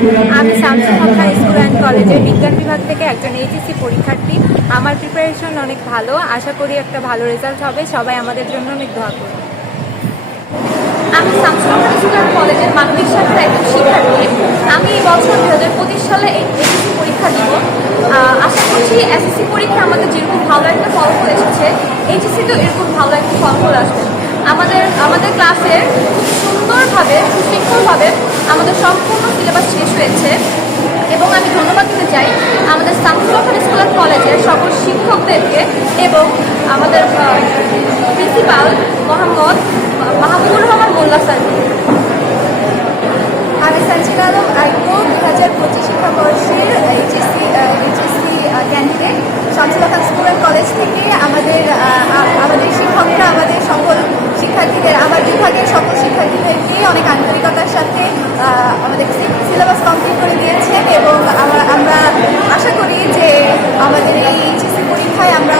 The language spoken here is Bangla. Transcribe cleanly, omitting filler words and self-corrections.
আমি শামসুল হক খান স্কুল অ্যান্ড কলেজের বিজ্ঞান বিভাগ থেকে একজন এইচএসসি পরীক্ষার্থী। আমার প্রিপারেশন অনেক ভালো, আশা করি একটা ভালো রেজাল্ট হবে। সবাই আমাদের জন্য অনেক দোয়া করুন। আমি শামসুল হক খান স্কুল অ্যান্ড কলেজের মানবিক শাখার একজন শিক্ষার্থী। আমি এই বছর 2025 সালে এইচএসসি পরীক্ষা দিব। আশা করছি এসএসসি পরীক্ষা আমাদের যেরকম ভালো একটা ফলাফল এসেছে, এইচএসসিতেও এরকম ভালো একটা ফলাফল আসবে। আমাদের ক্লাসের খুব সুন্দরভাবে সুশৃঙ্খলভাবে আমাদের সম্পূর্ণ সিলেবাস শেষ হয়েছে এবং আমি ধন্যবাদ দিতে চাই আমাদের শামসুল হক খান স্কুল অ্যান্ড কলেজের সকল শিক্ষকদেরকে এবং আমাদের প্রিন্সিপাল মোহাম্মদ মাহবুবুর রহমান মোল্লা স্যারকে। আমি সানজিদা আলম আইকো 2025 শিক্ষাবর্ষের HSC candidate Shamsul Haque Khan school and college থেকে। আমাদের শিক্ষকরা আমাদের সকল শিক্ষার্থীদের, আমার বিভাগের সকল শিক্ষার্থীদেরকে অনেক আন্তরিকতার সাথে আমাদের সিলেবাস কমপ্লিট করে দিয়েছেন এবং আমরা আশা করি যে আমাদের এই এইচএসসি পরীক্ষায় আমরা